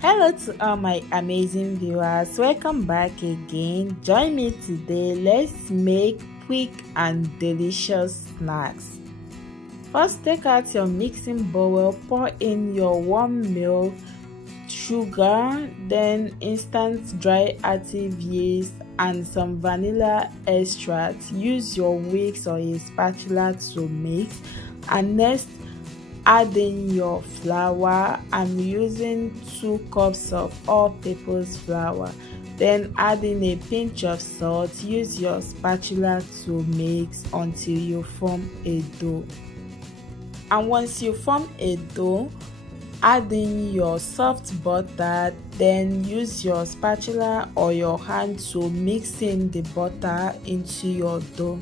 Hello to all my amazing viewers. Welcome back again. Join me today. Let's make quick and delicious snacks. First, take out your mixing bowl, pour in your warm milk, sugar, then instant dry active yeast and some vanilla extract. Use your whisk or a spatula to mix, and next add in your flour. I'm using 2 cups of all-purpose flour. Then add in a pinch of salt. Use your spatula to mix until you form a dough. And once you form a dough, add in your soft butter. Then use your spatula or your hand to mix in the butter into your dough.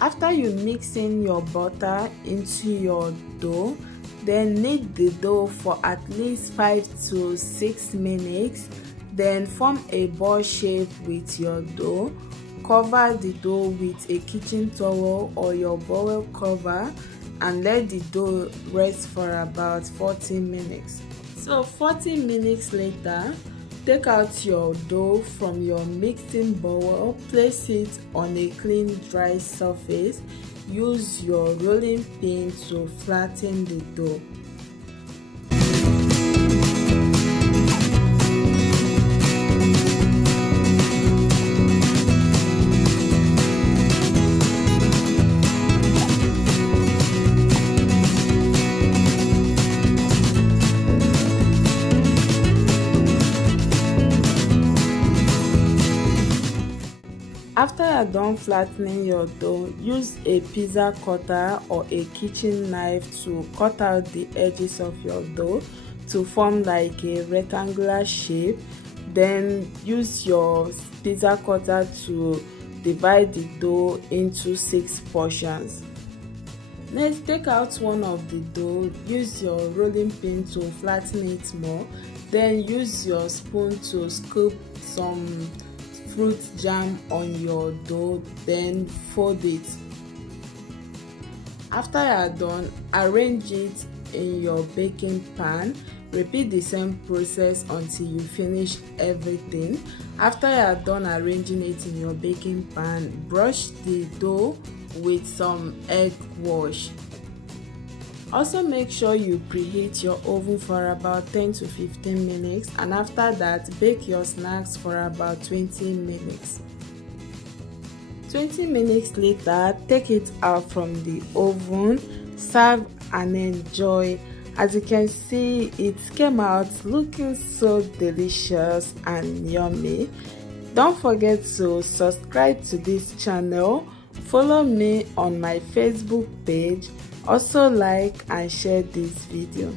After you mix in your butter into your dough, then knead the dough for at least 5 to 6 minutes. Then form a ball shape with your dough. Cover the dough with a kitchen towel or your bowl cover and let the dough rest for about 40 minutes. So 40 minutes later, take out your dough from your mixing bowl, place it on a clean dry surface. Use your rolling pin to flatten the dough. After you're done flattening your dough, use a pizza cutter or a kitchen knife to cut out the edges of your dough to form like a rectangular shape. Then use your pizza cutter to divide the dough into 6 portions. Next, take out one of the dough, use your rolling pin to flatten it more, then use your spoon to scoop some fruit jam on your dough, then fold it. After you are done, arrange it in your baking pan. Repeat the same process until you finish everything. After you are done arranging it in your baking pan, brush the dough with some egg wash. Also make sure you preheat your oven for about 10 to 15 minutes, and after that bake your snacks for about 20 minutes. 20 minutes later, take it out from the oven, serve and enjoy. As you can see, it came out looking so delicious and yummy. Don't forget to subscribe to this channel, follow me on my Facebook page. Also like and share this video.